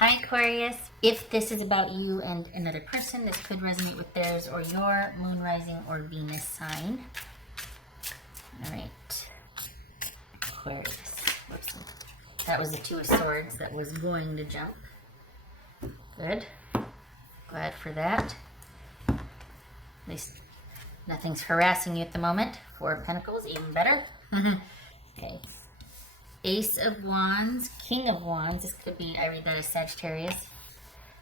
Hi Aquarius, if this is about you and another person, this could resonate with theirs or your moon, rising, or Venus sign. All right, Aquarius. Whoops. That was the Two of Swords that was going to jump. Good. Glad for that. At least nothing's harassing you at the moment. Four of Pentacles, even better. Okay. Ace of Wands, King of Wands. This could be, I read that as Sagittarius.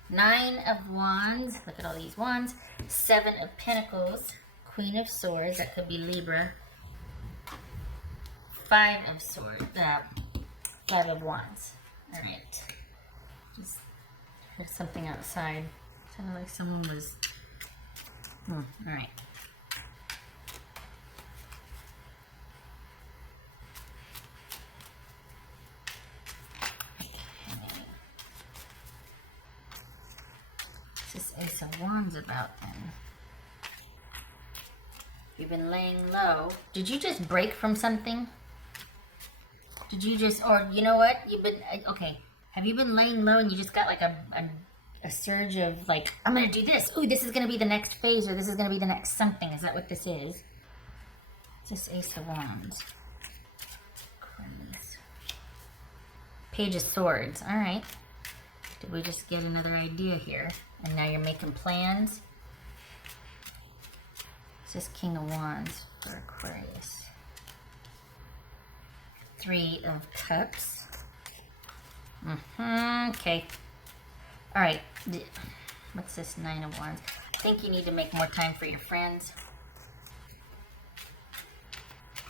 Nine of Wands. Look at all these wands. Seven of Pentacles. Queen of Swords. That could be Libra. Five of Swords. Five of Wands. All right. Just heard something outside. Sounded like someone was... all right. This Ace of Wands about then? You've been laying low. Did you just break from something? Did you just, or you know what? You've been, okay. Have you been laying low and you just got like a surge of like, I'm going to do this. Ooh, this is going to be the next phase, or this is going to be the next something. Is that what this is? It's this Ace of Wands. Page of Swords. All right. Did we just get another idea here? And now you're making plans? It's this King of Wands for Aquarius. Three of Cups. Okay. All right. What's this Nine of Wands? I think you need to make more time for your friends.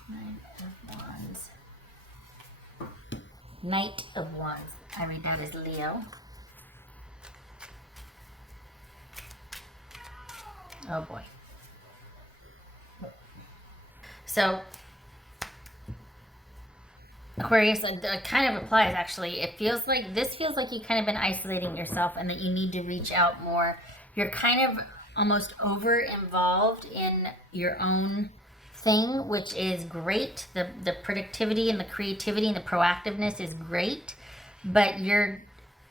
Nine of Wands. Knight of Wands. I read that as Leo. Oh boy. So, Aquarius, it kind of applies actually. It feels like, this feels like you've kind of been isolating yourself and that you need to reach out more. You're kind of almost over involved in your own thing, which is great. The productivity and the creativity and the proactiveness is great, but you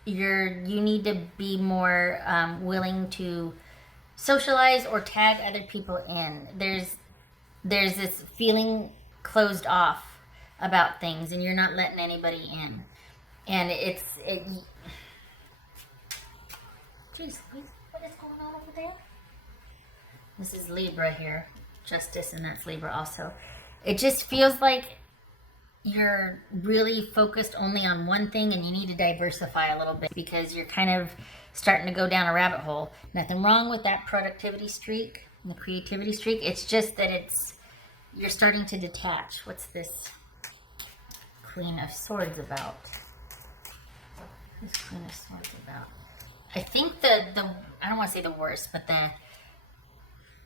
need to be more willing to socialize or tag other people in. There's this feeling closed off about things and you're not letting anybody in. And geez, what is going on over there? This is Libra here. Justice, and that's Libra also. It just feels like you're really focused only on one thing and you need to diversify a little bit because you're kind of starting to go down a rabbit hole. Nothing wrong with that productivity streak and the creativity streak. It's just that you're starting to detach. What's this Queen of Swords about? This Queen of Swords about? I think I don't want to say the worst, but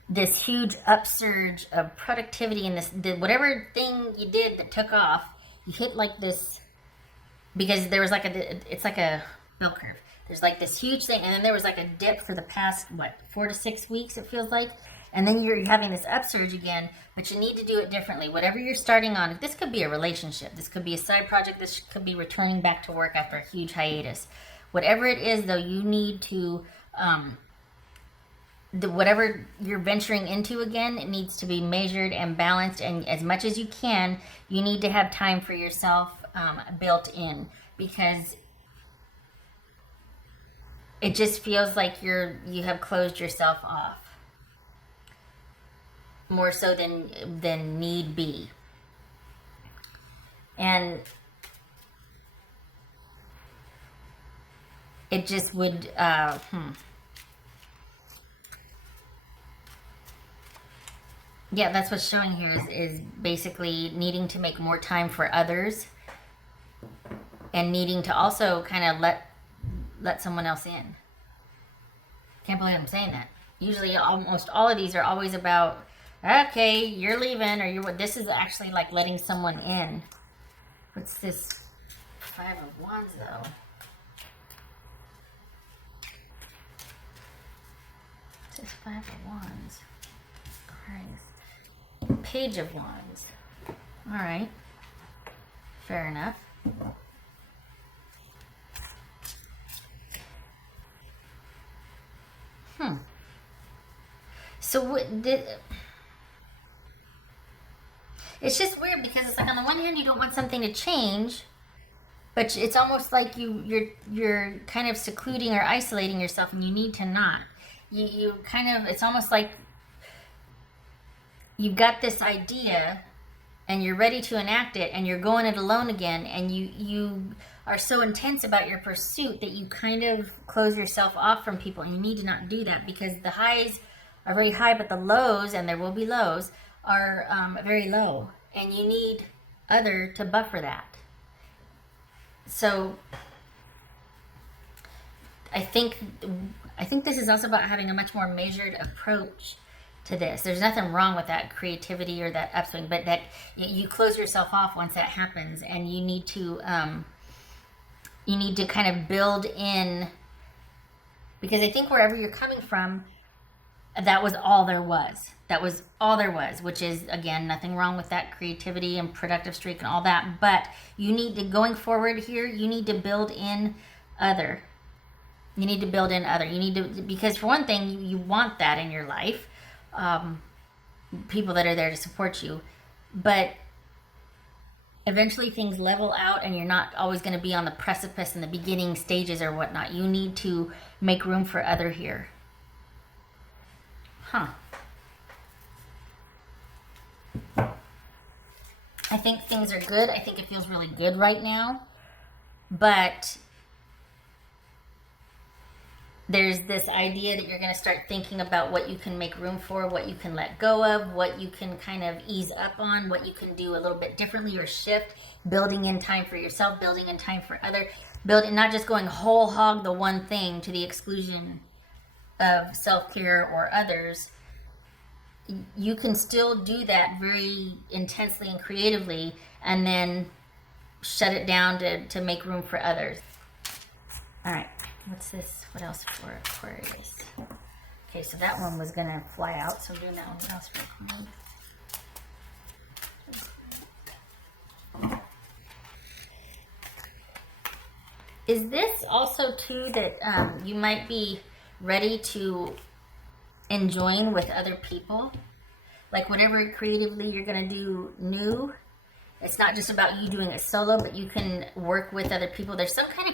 this huge upsurge of productivity and whatever thing you did that took off, you hit like this, because there was like it's like a bell curve. There's like this huge thing, and then there was like a dip for the past, 4 to 6 weeks, it feels like. And then you're having this upsurge again, but you need to do it differently. Whatever you're starting on, this could be a relationship, this could be a side project, this could be returning back to work after a huge hiatus. Whatever it is, though, you need to, whatever you're venturing into again, it needs to be measured and balanced, and as much as you can, you need to have time for yourself built in, because it just feels like you have closed yourself off more so than need be. And it just would yeah, that's what's showing here is basically needing to make more time for others and needing to also kind of let someone else in. Can't believe I'm saying that. Usually almost all of these are always about, okay, you're leaving, or this is actually like letting someone in. What's this Five of Wands though? What's this Five of Wands? Christ. Page of Wands. All right. Fair enough. So it's just weird because it's like on the one hand you don't want something to change, but it's almost like you're kind of secluding or isolating yourself, and you need to not. You kind of, it's almost like you've got this idea and you're ready to enact it, and you're going it alone again, and you are so intense about your pursuit that you kind of close yourself off from people, and you need to not do that, because the highs are very high, but the lows, and there will be lows, are very low, and you need other to buffer that. So I think this is also about having a much more measured approach to this. There's nothing wrong with that creativity or that upswing, but that you close yourself off once that happens, and you need to kind of build in, because I think wherever you're coming from, that was all there was. That was all there was, which is, again, nothing wrong with that creativity and productive streak and all that, but you need to, going forward here, you need to build in other. You need to build in other. You need to, because for one thing, you want that in your life. People that are there to support you, but eventually things level out, and you're not always going to be on the precipice in the beginning stages or whatnot. You need to make room for other here. I think things are good. I think it feels really good right now, but there's this idea that you're going to start thinking about what you can make room for, what you can let go of, what you can kind of ease up on, what you can do a little bit differently or shift, building in time for yourself, building in time for other, building, not just going whole hog the one thing to the exclusion of self-care or others. You can still do that very intensely and creatively, and then shut it down to make room for others. All right. What's this? What else for Aquarius? Okay, so that one was gonna fly out, so I'm doing that one. What else for Aquarius? Is this also too that you might be ready to enjoin with other people? Like whatever creatively you're gonna do new, it's not just about you doing it solo, but you can work with other people. There's some kind of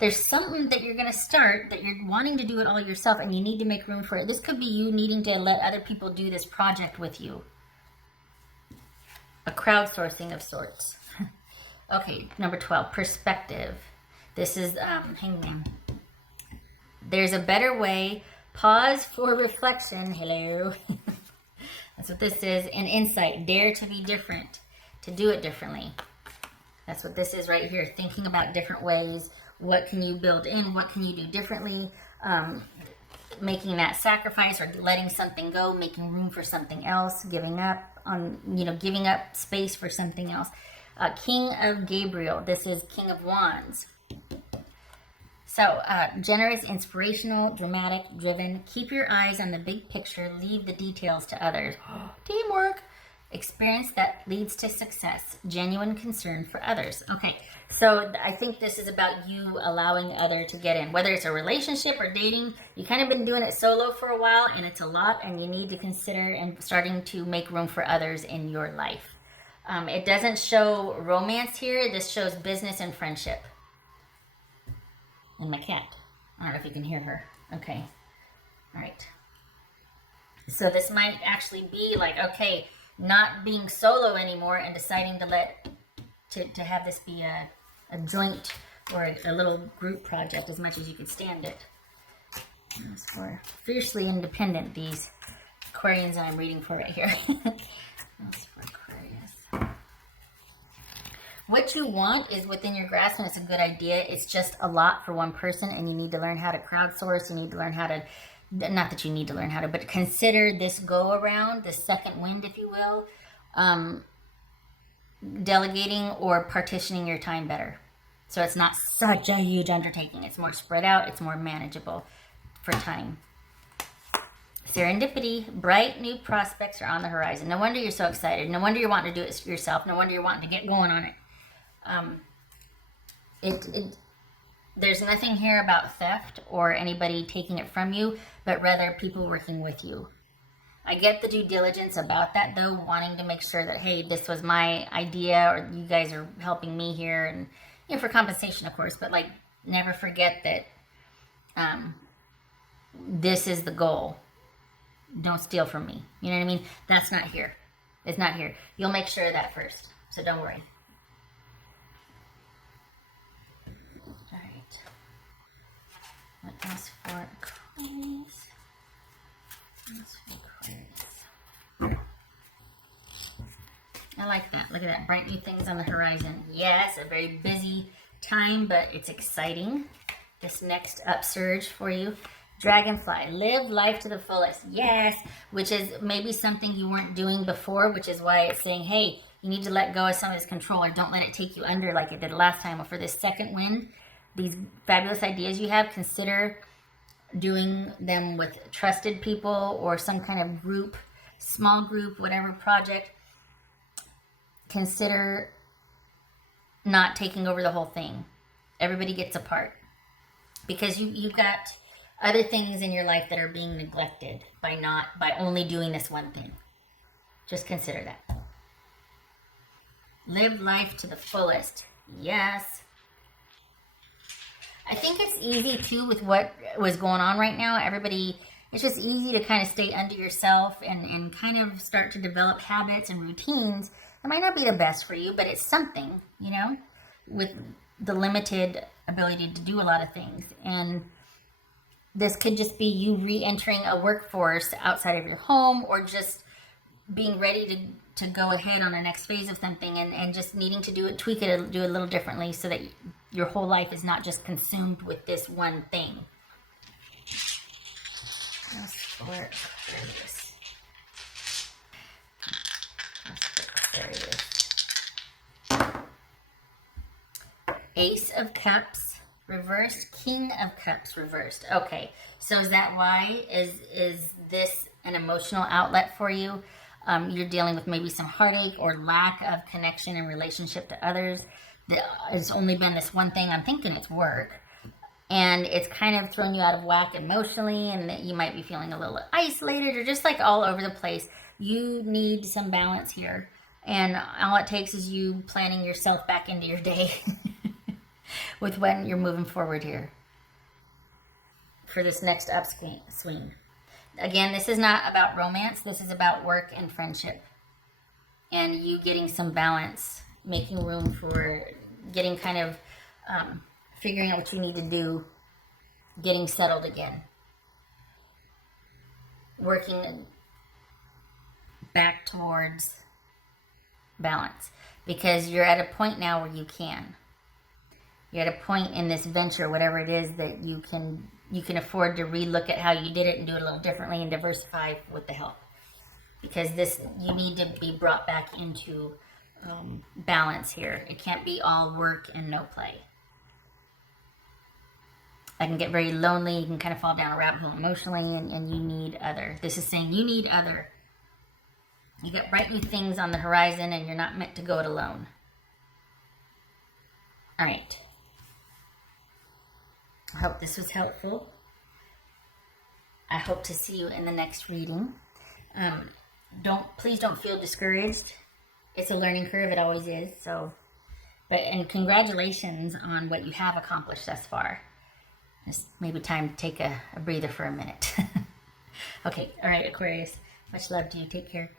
there's something that you're going to start that you're wanting to do it all yourself, and you need to make room for it. This could be you needing to let other people do this project with you. A crowdsourcing of sorts. Okay, number 12, perspective. This is Hangman. There's a better way. Pause for reflection. Hello. That's what this is. And insight. Dare to be different. To do it differently. That's what this is right here. Thinking about different ways. What can you build in? What can you do differently? Making that sacrifice or letting something go, making room for something else, giving up giving up space for something else. King of Gabriel. This is King of Wands. So, generous, inspirational, dramatic, driven. Keep your eyes on the big picture. Leave the details to others. Teamwork. Experience that leads to success. Genuine concern for others. Okay, so I think this is about you allowing other to get in. Whether it's a relationship or dating, you kind of been doing it solo for a while, and it's a lot, and you need to consider and starting to make room for others in your life. It doesn't show romance here. This shows business and friendship. And my cat. I don't know if you can hear her. Okay. All right. So this might actually be like, okay, not being solo anymore and deciding to have this be a joint or a little group project as much as you can stand it. As for fiercely independent, these Aquarians that I'm reading for right here. As for Aquarius. What you want is within your grasp, and it's a good idea. It's just a lot for one person, and you need to learn how to crowdsource. You need to learn how to, not that you need to learn how to, but consider this go around, this second wind, if you will, delegating or partitioning your time better. So it's not such a huge undertaking. It's more spread out. It's more manageable for time. Serendipity, bright new prospects are on the horizon. No wonder you're so excited. No wonder you're wanting to do it yourself. No wonder you're wanting to get going on it. There's nothing here about theft or anybody taking it from you, but rather people working with you. I get the due diligence about that, though, wanting to make sure that, hey, this was my idea, or you guys are helping me here, and, you know, for compensation, of course, but, like, never forget that this is the goal. Don't steal from me. You know what I mean? That's not here. It's not here. You'll make sure of that first, so don't worry. All right. What else for Aquarius? What else for Aquarius? I like that. Look at that. Bright new things on the horizon. Yes, a very busy time, but it's exciting. This next upsurge for you. Dragonfly, live life to the fullest. Yes, which is maybe something you weren't doing before, which is why it's saying, hey, you need to let go of some of this control, or don't let it take you under like it did last time. Or for this second wind, these fabulous ideas you have, consider doing them with trusted people or some kind of group, small group, whatever project. Consider not taking over the whole thing. Everybody gets a part, because you've got other things in your life that are being neglected by only doing this one thing. Just consider that. Live life to the fullest. Yes. I think it's easy too with what was going on right now. It's just easy to kind of stay under yourself and kind of start to develop habits and routines. It might not be the best for you, but it's something, you know, with the limited ability to do a lot of things. And this could just be you re-entering a workforce outside of your home, or just being ready to go ahead on the next phase of something, and just needing to tweak it, do it a little differently, so that your whole life is not just consumed with this one thing. Ace of Cups reversed, King of Cups reversed. Okay, so is that why? Is this an emotional outlet for you? You're dealing with maybe some heartache or lack of connection and relationship to others. It's only been this one thing. I'm thinking it's work. And it's kind of thrown you out of whack emotionally, and that you might be feeling a little isolated or just like all over the place. You need some balance here. And all it takes is you planning yourself back into your day with when you're moving forward here for this next upswing. Again, this is not about romance. This is about work and friendship. And you getting some balance, making room for getting kind of figuring out what you need to do, getting settled again. Working back towards balance, because you're at a point now where you can. You're at a point in this venture, whatever it is, that you can afford to relook at how you did it and do it a little differently and diversify with the help. Because you need to be brought back into balance here. It can't be all work and no play. I can get very lonely. You can kind of fall down a rabbit hole emotionally, and you need other. This is saying you need other. You got bright new things on the horizon, and you're not meant to go it alone. All right. I hope this was helpful. I hope to see you in the next reading. Please don't feel discouraged. It's a learning curve. It always is. And congratulations on what you have accomplished thus far. It's maybe time to take a breather for a minute. Okay. All right, Aquarius. Much love to you. Take care.